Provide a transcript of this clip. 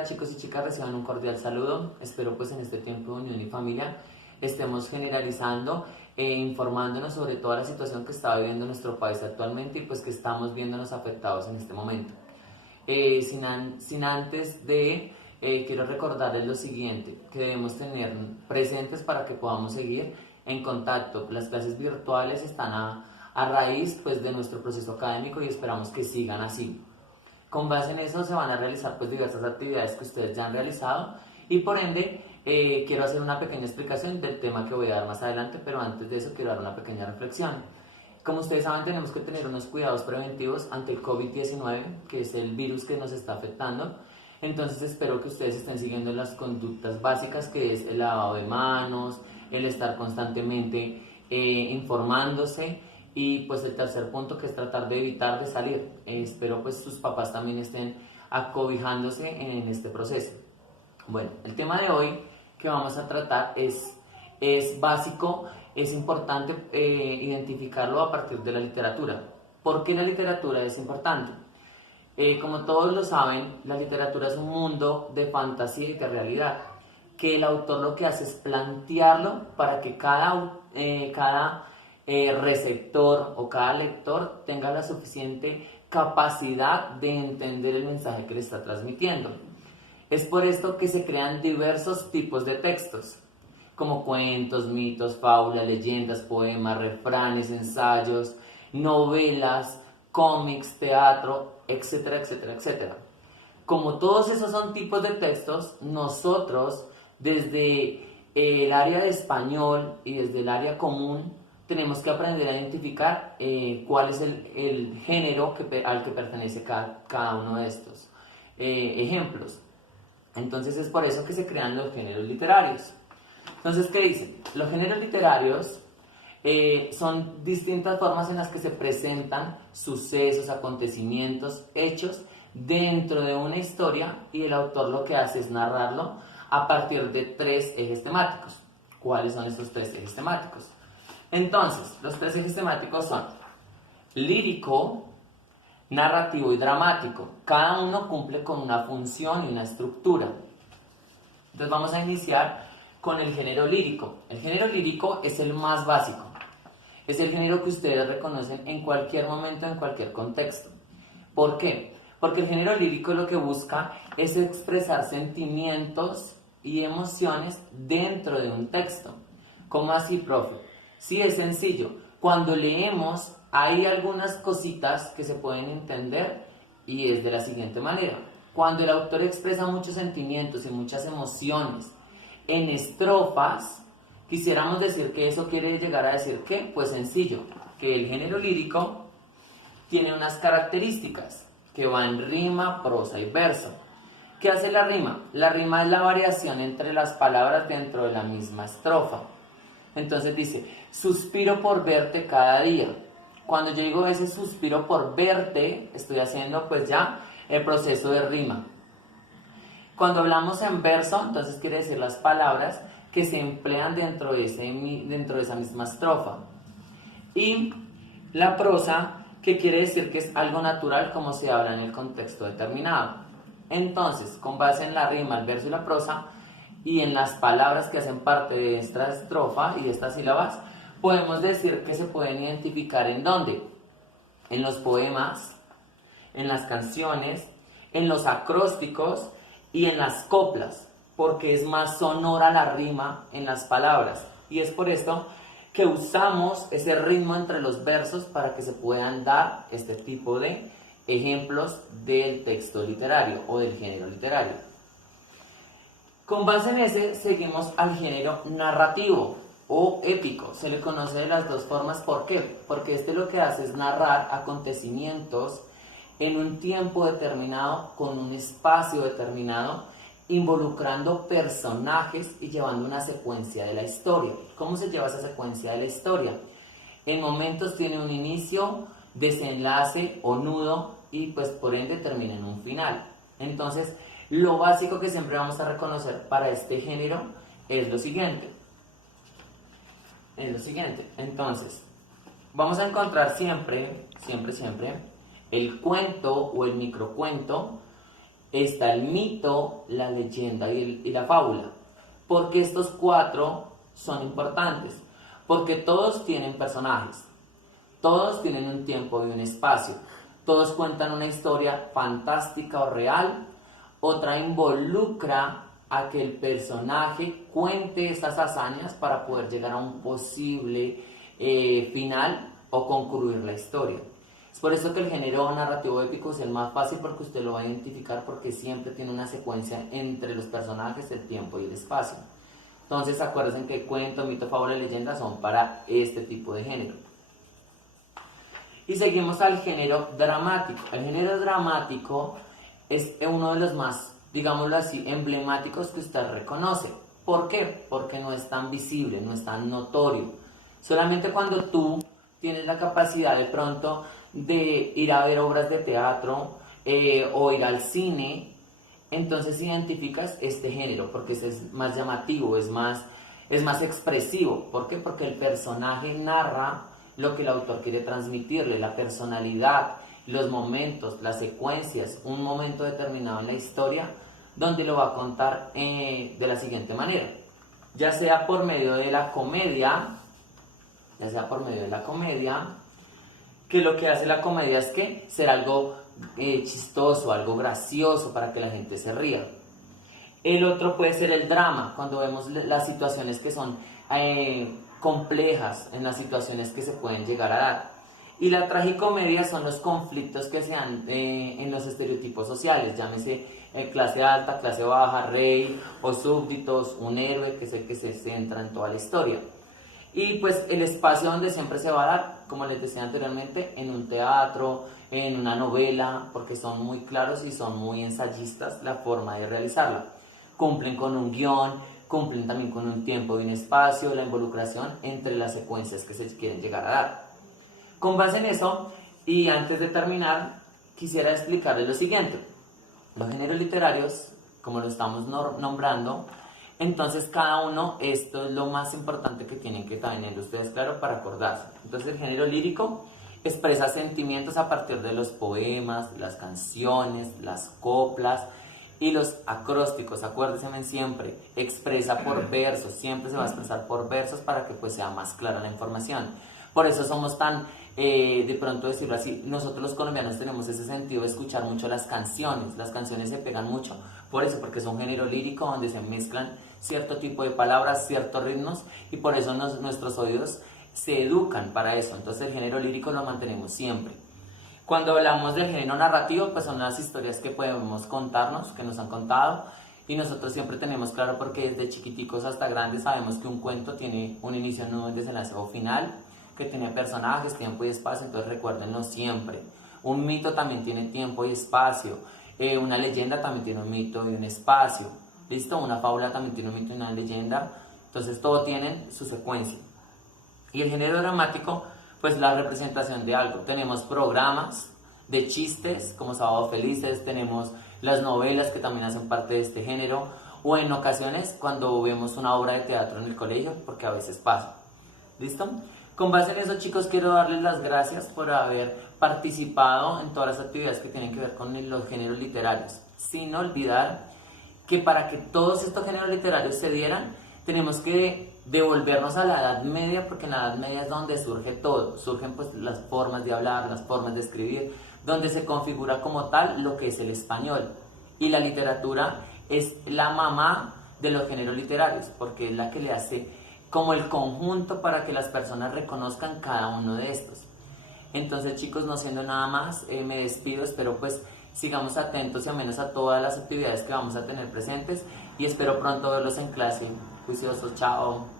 Hola chicos y chicas, reciban un cordial saludo. Espero pues en este tiempo de unión y familia estemos generalizando e informándonos sobre toda la situación que está viviendo nuestro país actualmente y pues que estamos viéndonos afectados en este momento. Sin antes de, quiero recordarles lo siguiente, que debemos tener presentes para que podamos seguir en contacto. Las clases virtuales están a raíz pues de nuestro proceso académico y esperamos que sigan así. Con base en eso se van a realizar pues diversas actividades que ustedes ya han realizado y por ende quiero hacer una pequeña explicación del tema que voy a dar más adelante, pero antes de eso quiero dar una pequeña reflexión. Como ustedes saben, tenemos que tener unos cuidados preventivos ante el COVID-19, que es el virus que nos está afectando. Entonces espero que ustedes estén siguiendo las conductas básicas, que es el lavado de manos, el estar constantemente informándose. Y pues el tercer punto, que es tratar de evitar de salir. Espero pues sus papás también estén acobijándose en este proceso. Bueno, el tema de hoy que vamos a tratar es básico, es importante identificarlo a partir de la literatura. ¿Por qué la literatura es importante? Como todos lo saben, la literatura es un mundo de fantasía y de realidad, que el autor lo que hace es plantearlo para que cada receptor o cada lector tenga la suficiente capacidad de entender el mensaje que le está transmitiendo. Es por esto que se crean diversos tipos de textos, como cuentos, mitos, fábulas, leyendas, poemas, refranes, ensayos, novelas, cómics, teatro, etcétera, etcétera, etcétera. Como todos esos son tipos de textos, nosotros desde el área de español y desde el área común tenemos que aprender a identificar cuál es el género al que pertenece cada uno de estos ejemplos. Entonces es por eso que se crean los géneros literarios. Entonces, ¿qué dicen? Los géneros literarios son distintas formas en las que se presentan sucesos, acontecimientos, hechos dentro de una historia, y el autor lo que hace es narrarlo a partir de tres ejes temáticos. ¿Cuáles son esos tres ejes temáticos? Entonces, los tres ejes temáticos son lírico, narrativo y dramático. Cada uno cumple con una función y una estructura. Entonces vamos a iniciar con el género lírico. El género lírico es el más básico. Es el género que ustedes reconocen en cualquier momento, en cualquier contexto. ¿Por qué? Porque el género lírico lo que busca es expresar sentimientos y emociones dentro de un texto. ¿Cómo así, profe? Sí, es sencillo. Cuando leemos hay algunas cositas que se pueden entender y es de la siguiente manera. Cuando el autor expresa muchos sentimientos y muchas emociones en estrofas, quisiéramos decir que eso quiere llegar a decir ¿qué? Pues sencillo, que el género lírico tiene unas características que van rima, prosa y verso. ¿Qué hace la rima? La rima es la variación entre las palabras dentro de la misma estrofa. Entonces dice, suspiro por verte cada día. Cuando yo digo ese suspiro por verte, estoy haciendo pues ya el proceso de rima. Cuando hablamos en verso, entonces quiere decir las palabras que se emplean dentro de esa misma estrofa. Y la prosa, que quiere decir que es algo natural como se habla en el contexto determinado. Entonces, con base en la rima, el verso y la prosa, y en las palabras que hacen parte de esta estrofa y de estas sílabas, podemos decir que se pueden identificar en dónde, en los poemas, en las canciones, en los acrósticos y en las coplas, porque es más sonora la rima en las palabras, y es por esto que usamos ese ritmo entre los versos para que se puedan dar este tipo de ejemplos del texto literario o del género literario. Con base en ese, seguimos al género narrativo o épico. Se le conoce de las dos formas. ¿Por qué? Porque este lo que hace es narrar acontecimientos en un tiempo determinado, con un espacio determinado, involucrando personajes y llevando una secuencia de la historia. ¿Cómo se lleva esa secuencia de la historia? En momentos tiene un inicio, desenlace o nudo y pues por ende termina en un final. Entonces, lo básico que siempre vamos a reconocer para este género es lo siguiente. Entonces, vamos a encontrar siempre el cuento o el microcuento está el mito, la leyenda y la fábula. ¿Por qué estos cuatro son importantes? Porque todos tienen personajes, todos tienen un tiempo y un espacio, todos cuentan una historia fantástica o real, otra involucra a que el personaje cuente esas hazañas para poder llegar a un posible final o concluir la historia. Es por eso que el género narrativo épico es el más fácil, porque usted lo va a identificar porque siempre tiene una secuencia entre los personajes, el tiempo y el espacio. Entonces acuérdense que cuento, mito, fábula y leyenda son para este tipo de género. Y seguimos al género dramático. El género dramático es uno de los más, digámoslo así, emblemáticos que usted reconoce. ¿Por qué? Porque no es tan visible, no es tan notorio. Solamente cuando tú tienes la capacidad de pronto de ir a ver obras de teatro o ir al cine, entonces identificas este género, porque es más llamativo, es más expresivo. ¿Por qué? Porque el personaje narra lo que el autor quiere transmitirle, la personalidad, los momentos, las secuencias, un momento determinado en la historia, donde lo va a contar de la siguiente manera. Ya sea por medio de la comedia, que lo que hace la comedia es que ser algo chistoso, algo gracioso para que la gente se ría. El otro puede ser el drama, cuando vemos las situaciones que son complejas, en las situaciones que se pueden llegar a dar. Y la tragicomedia son los conflictos que se dan en los estereotipos sociales, llámese clase alta, clase baja, rey o súbditos, un héroe, que es el que se centra en toda la historia. Y pues el espacio donde siempre se va a dar, como les decía anteriormente, en un teatro, en una novela, porque son muy claros y son muy ensayistas la forma de realizarla. Cumplen con un guión, cumplen también con un tiempo y un espacio, la involucración entre las secuencias que se quieren llegar a dar. Con base en eso, y antes de terminar, quisiera explicarles lo siguiente. Los géneros literarios, como lo estamos nombrando, entonces cada uno, esto es lo más importante que tienen que tener ustedes claro para acordarse. Entonces el género lírico expresa sentimientos a partir de los poemas, las canciones, las coplas y los acrósticos. Acuérdense siempre, expresa por versos, siempre se va a expresar por versos para que pues sea más clara la información. Por eso somos tan, de pronto decirlo así, nosotros los colombianos tenemos ese sentido de escuchar mucho las canciones se pegan mucho, por eso, porque es un género lírico donde se mezclan cierto tipo de palabras, ciertos ritmos, y por eso nuestros oídos se educan para eso. Entonces el género lírico lo mantenemos siempre. Cuando hablamos del género narrativo, pues son las historias que podemos contarnos, que nos han contado, y nosotros siempre tenemos claro, porque desde chiquiticos hasta grandes sabemos que un cuento tiene un inicio, nudo, un desenlace o final, que tiene personajes, tiempo y espacio, entonces recuérdenlo siempre. Un mito también tiene tiempo y espacio, una leyenda también tiene un mito y un espacio, ¿listo? Una fábula también tiene un mito y una leyenda, entonces todo tiene su secuencia. Y el género dramático, pues la representación de algo. Tenemos programas de chistes como Sábado Felices, tenemos las novelas que también hacen parte de este género, o en ocasiones cuando vemos una obra de teatro en el colegio, porque a veces pasa. ¿Listo? Con base en eso, chicos, quiero darles las gracias por haber participado en todas las actividades que tienen que ver con los géneros literarios. Sin olvidar que para que todos estos géneros literarios se dieran, tenemos que devolvernos a la Edad Media, porque en la Edad Media es donde surge todo. Surgen pues las formas de hablar, las formas de escribir, donde se configura como tal lo que es el español. Y la literatura es la mamá de los géneros literarios, porque es la que le hace como el conjunto para que las personas reconozcan cada uno de estos. Entonces, chicos, no siendo nada más, me despido, espero pues sigamos atentos y amenos a todas las actividades que vamos a tener presentes, y espero pronto verlos en clase. Juiciosos, chao.